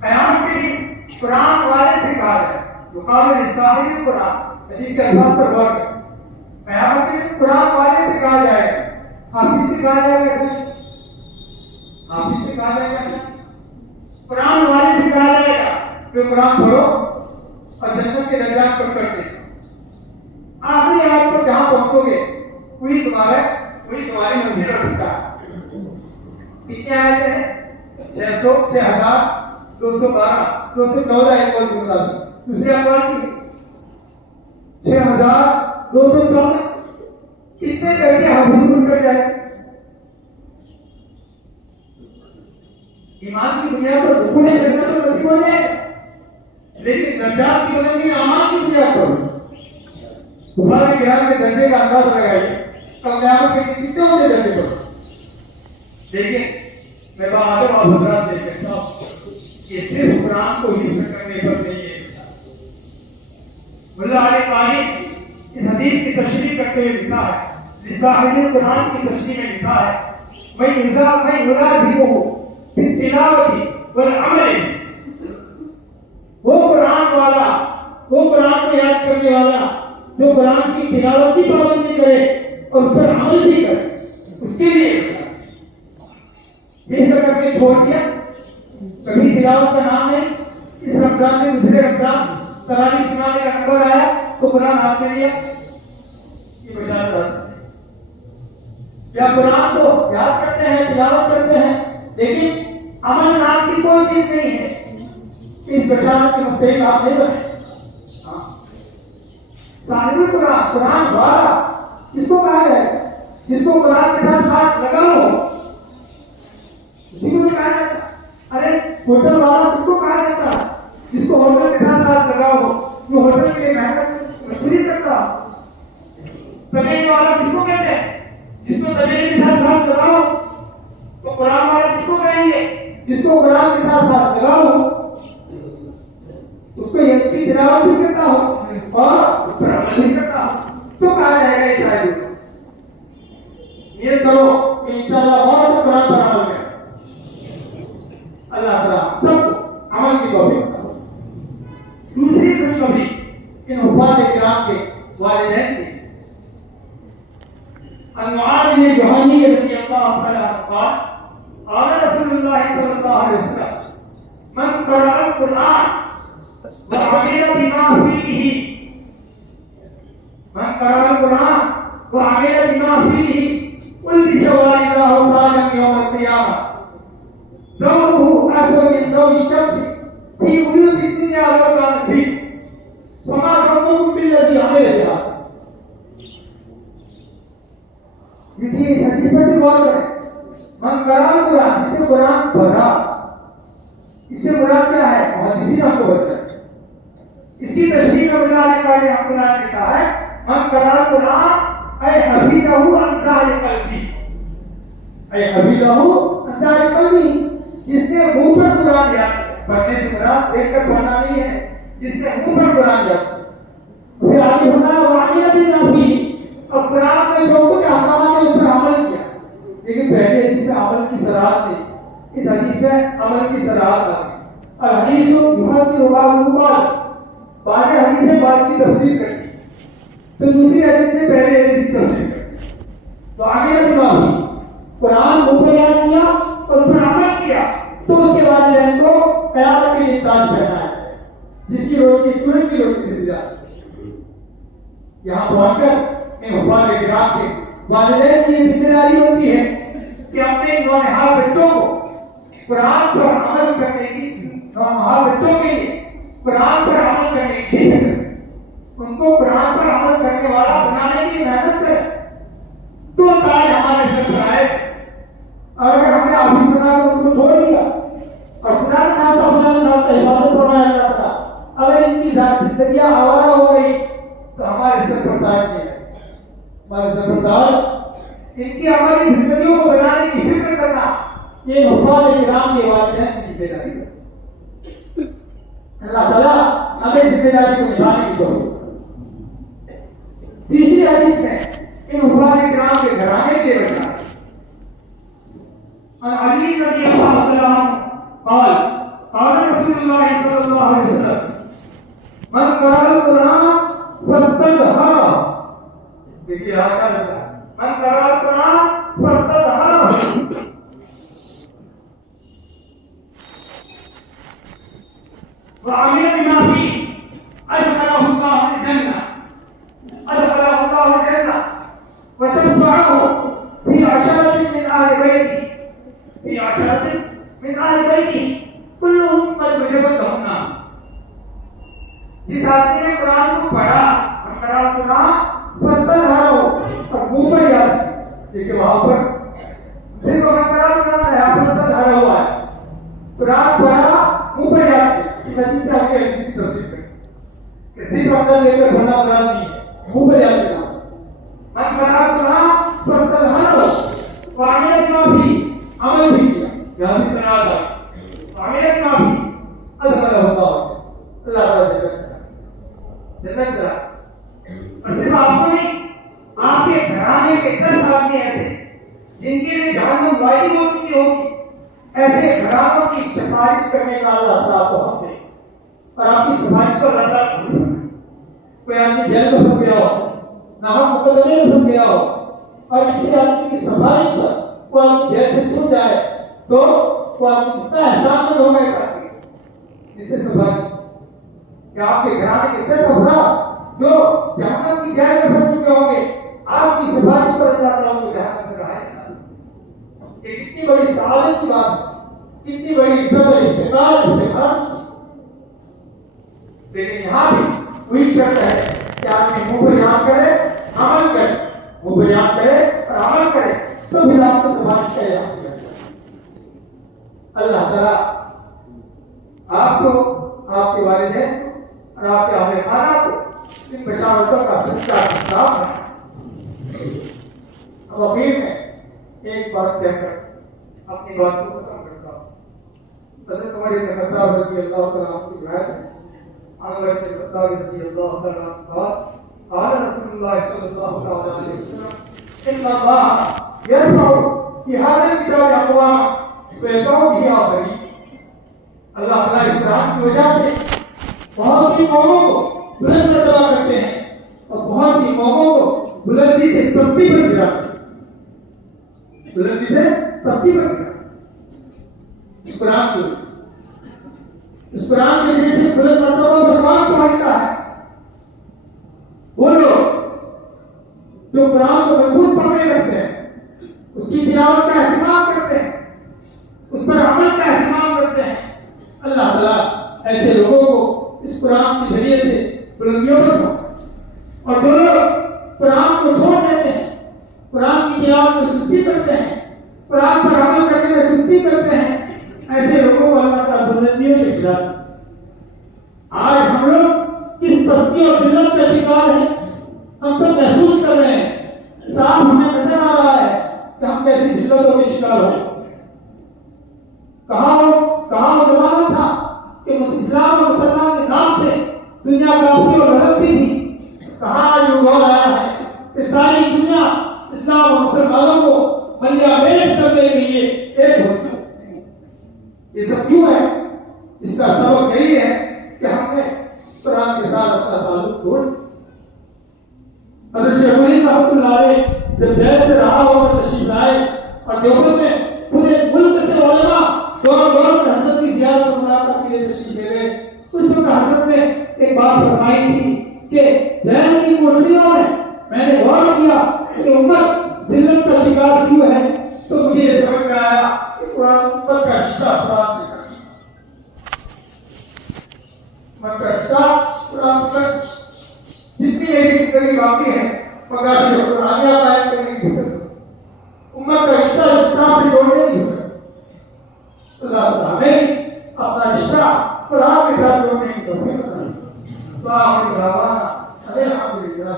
قیامت کے دن قرآن والے سے کہا جائے یقال لصاحب قرآن، حدیث کے الفاظ پر غور کریں. قیامت کے دن قرآن والے سے کہا جائے گا. حافظ سے کہا جائے گا ایسا؟ حافظ سے کہا جائے گا ایسا؟ قرآن والے سے کہا جائے گا کہ قرآن پڑھو اور جنت کے درجات پر چڑھتے ہیں. آخری آیت پر جہاں پہنچو گے وہی تمہاری منزل اور رستہ ہے. کتنی آیتیں ہیں؟ 600 6212 214 ایک قول کے مطابق. دوسرے اقوال کی 6214. کتنے کیسے حافظ بن کر جائے؟ ایمان کی بنیاد پر دخول جنت تو نصیب ہو جائے، لیکن درجات کی بلندی اعمال کی بنیاد پر. بخاری کرام کے درجے کا انداز لگائیے تو قیامت کے دن کتنے ہوتے درجے پر. لیکن میں بہادر اور حضرات سے کہتا ہوں کہ صرف قرآن کو حفظ کرنے پر نہیں ہے. ملا علی قاری اس حدیث کی تشریح کرتے ہوئے لکھا ہے، لصاحب القرآن کی تشریح میں لکھا ہے میں یلازمہ بالتلاوۃ والعمل. وہ قرآن والا، وہ قرآن کو یاد کرنے والا جو قرآن کی تلاوت کی پابندی کرے اور اس پر عمل بھی کرے، اس کے لیے حفظ کر کے چھوڑ دیا. کبھی تلاوت کا نام نہیں. اس رمضان سے دوسرے رمضان تراویح سنانے کا نمبر آیا تو قرآن ہاتھ میں لیا. یہ بشارت ہے. یا قرآن کو یاد کرتے ہیں، تلاوت کرتے ہیں، لیکن عمل نام کی کوئی چیز نہیں ہے. اس بشارت کے مستحق آپ نہیں بنے. صاحب قرآن، قرآن والا جس کو کہا جائے، جس کو قرآن کے ساتھ خاص لگاؤ ہو، اسی کو کہا جاتا. ارے ہوٹل والا کس کو کہا جاتا ہے؟ جس کو ہوٹل کے ساتھ خاص لگاؤ ہو، جو ہوٹل کے لیے محنت مزدوری کرتا. تبینے والا کس کو کہتے ہیں؟ جس کو تبینے کے ساتھ خاص لگاؤ. تو قرآن والا کس کو کہیں گے؟ جس کو قرآن کے ساتھ خاص لگاؤ ہو، اس کو یہ کی تلاوت بھی کرتا ہو اور اس پر عمل بھی کرتا ہو، تو کہا جائے گا یہ صاحب. نیت کرو کہ انشاءاللہ بہت قرآن پر عمل کریں. اللہ تعالیٰ سب کو عمل کی توفیق عطا. دوسری خوشخبری ان حفاظ کرام کے والدین کی. عن معاذ بن جہنی رضی اللہ تعالی عنہ قال قال رسول اللہ صلی اللہ علیہ وسلم من قرأ القرآن وعمل بما فيه، من قرأ القرآن وعمل بما فيه ألبس والده تاجا يوم القيامة ضوءه أحسن من ضوء الشمس في بيوت الدنيا لو كانت فيه وما ظنكم بالذي عمل بها. یہ اس حدیث پر بھی غور کریں. من قرأ القرآن، جس نے قرآن پڑھا، اس سے مراد کیا ہے؟ محدثین آپ کو بتائیں. اس کی تشریح میں اللہ علیہ قاری رحمۃ اللہ نے کہا ہے من قرأ القرآن اے حفظہ عن ظاہر قلبی، اے حفظہ عن ظاہر قلبی، جس نے منہ پر قرآن یاد. پڑھنے سے مراد دیکھ کر پڑھنا نہیں ہے، جس نے منہ پر قرآن یاد. پھر آگے ہونا وعمل بما فیہ، اور قرآن میں جو کچھ احکامات ہیں اس پر عمل کیا. لیکن پہلے حدیث میں عمل کی صراحت نہیں، اس حدیث میں عمل کی صراحت آ گئی. الحدیث یفسر بعضہ بعضا، بعض حدیثیں بعض کی تفسیر کرتی، تو دوسری حدیث نے پہلے حدیث کی تفسیر کرتی. تو آگے بما فیہ، قرآن منہ پر یاد کیا اور اس پر عمل کیا تو اس کے والدین کو قیامت کے دن تاج پہنایا ہے جس کی روشنی سورج کی روشنی سے زیادہ. یہاں پہنچ کر ان حفاظ کرام کے والدین کی یہ ذمہ داری ہوتی ہے کہ اپنے نونہار بچوں کو قرآن پر عمل کرنے کی، نونہار بچوں کے لیے قرآن پر عمل کرنے کی فکر کریں، ان کو قرآن پر عمل کرنے والا بنانے کی محنت کریں تو تاج ہمارے سر پر آئے. اور اگر ہم نے حافظ بنا کر ان کو چھوڑ دیا اور خدا کا نام حفاظت فرمایا جاتا تھا، اگر ان کی زندگیاں آوارہ ہو گئی تو ہمارے سر پر تاج نہیں ہے. ہمارے سر پر تاج ان کی ہماری زندگیوں کو بنانے کی فکر کرنا یہ حفاظ کرام کے والدین کی ذمہ داری ہے. اللہ تعالیٰ ہمیں ذمہ داری کو نبھانے کی توفیق. تیسری حدیث میں ان حفاظ کرام کے گھرانے کے بچہ عن علي رضي الله تعالى عنه قال قال رسول الله صلى الله عليه وسلم من قرأ القرآن فاستظهر دیکھیے یہاں کیا لکھا ہے من قرأ القرآن فاستظهر وعمل بما فيه أدخله الله الجنة وشفعه في عشرة من أهل بيته كلهم قد وجبت لهم النار. جس آدمی نے قرآن کو پڑھا قرآن فاستظهر اور منہ پر یاد دیکھیں وہاں پر صرف قرآن ہے فاستظهر ہوا ہے قرآن پڑھا منہ پر یاد اس حدیث سے ہم نے حدیث کی تفسیر کی کہ صرف اندر لے کر پڑھنا قرآن نہیں ہے منہ پر یاد کرنا من قرأ القرآن فاستظهر وعمل بما فيه عمل بھی کیا یہاں بھی سنا تھا وعمل بما فيه أدخله الله اللہ تعالی جنت کرا اور صرف آپ کو نہیں آپ کے گھرانے کے 10 آدمی ایسے جن کے لیے جہنم واجب ہو چکی ہوگی ایسے گھرانوں کی سفارش کرنے کا اللہ تعالیٰ کو حق دے اور آپ کی سفارش کو اللہ تعالیٰ کوئی آدمی جیل میں پھنس گیا ہو ناحق مقدمے میں پھنس گیا ہو اور کسی آدمی کی سفارش پر وہ آدمی جیل سے چھوٹ جائے تو وہ آدمی کتنا احسان مند ہوگا اس آدمی جس سے سفارش کہ آپ کے گھرانے کے 10 افراد جو جہنم کی جیل میں پھنس چکے ہوں گے آپ کی سفارش پر اللہ تعالیٰ کو جہنم سے رہائے یہ کتنی بڑی سعادت کی بات ہے کتنی بڑی عزت اور افتخار کی چیز لیکن یہاں بھی وہی شرط ہے کہ آدمی منہ پر یاد کرے عمل کرے منہ پر یاد کرے اور عمل کرے تو پھر آپ کو سفارش کا یاد کرے اللہ تعالیٰ آپ کو آپ کے والدین اور آپ کے اہل خانہ کو ان بشارتوں کا سچا اسلام ہے اب اخیر میں ایک بات کہہ کر اپنی بات کو ختم کرتا ہوں حضرت عمر بن خطاب رضی اللہ تعالیٰ عنہ کی روایت ہے عمر بن خطاب رضی اللہ تعالیٰ عنہ قال رسول اللہ صلی اللہ علیہ وسلم ان اللہ یرفع فی هذا الكتاب اقواما ويضع به آخرین اللہ تعالیٰ اس قرآن کی وجہ سے بہت سی قوموں کو بلند مرتبہ کرتے ہیں اور بہت سی قوموں کو بلندی سے پستی پر گراتے ہیں بلندی سے پستی پر گراتے ہیں اس قرآن کے ذریعے سے بلند مرتبہ پر کون پہنچتا ہے وہ لوگ جو قرآن کو مضبوط پکڑے رکھتے ہیں اس کی تلاوت کا اہتمام کرتے ہیں اس پر عمل کا اہتمام کرتے ہیں اللہ تعالیٰ ایسے لوگوں کو اس قرآن کے ذریعے سے بلندیوں پر پہنچا اور جو لوگ قرآن کو چھوڑ دیتے ہیں قرآن کی تلاوت میں سستی کرتے ہیں قرآن پر عمل کرنے میں سستی کرتے ہیں ایسے لوگوں کو اللہ تعالیٰ بلندیوں سے گراتا ہے آج ہم لوگ کس پستی اور ذلت کا شکار ہیں ہم سب محسوس کر رہے ہیں صاحب ہمیں نظر آ رہا ہے کہ ہم کیسی ذلتوں کے شکار ہو کہاں وہ زمانہ تھا کہ اسلام اور مسلمان کے نام سے دنیا کافی اور رستی تھی کہاں آج وہ دور آیا ہے کہ ساری دنیا اسلام اور مسلمانوں کو ملیا میٹ کرنے کے لیے ایک ہو چکی یہ سب کیوں ہے اس کا سبب یہی ہے کہ ہم نے قرآن کے ساتھ اپنا تعلق توڑ حضرت شیخ الہند رحمۃ اللہ علیہ جب جیل سے رہا ہو کر تشریف لائے اور دیوبند میں پورے ملک سے علماء دور میں حضرت کی زیارت اور ملاقات کے لیے تشریف لے گئے اس وقت حضرت نے ایک بات فرمائی تھی کہ جیل کی کوٹریوں میں نے غور کیا کہ امت ذلت کا شکار کیوں ہے تو مجھے یہ سمجھ میں آیا کہ قرآن امت کا رشتہ قرآن سے قرآن سے جتنی میری زندگی باقی ہے مگر جو قرآنیہ قائم کرنے کی فکر امت کا رشتہ اس قرآن سے جوڑنے کی فکر اللہ تعالیٰ ہمیں اپنا رشتہ قرآن کے ساتھ جوڑنے کی توفیق عطا فرمائے وآخر دعوانا الحمد للہ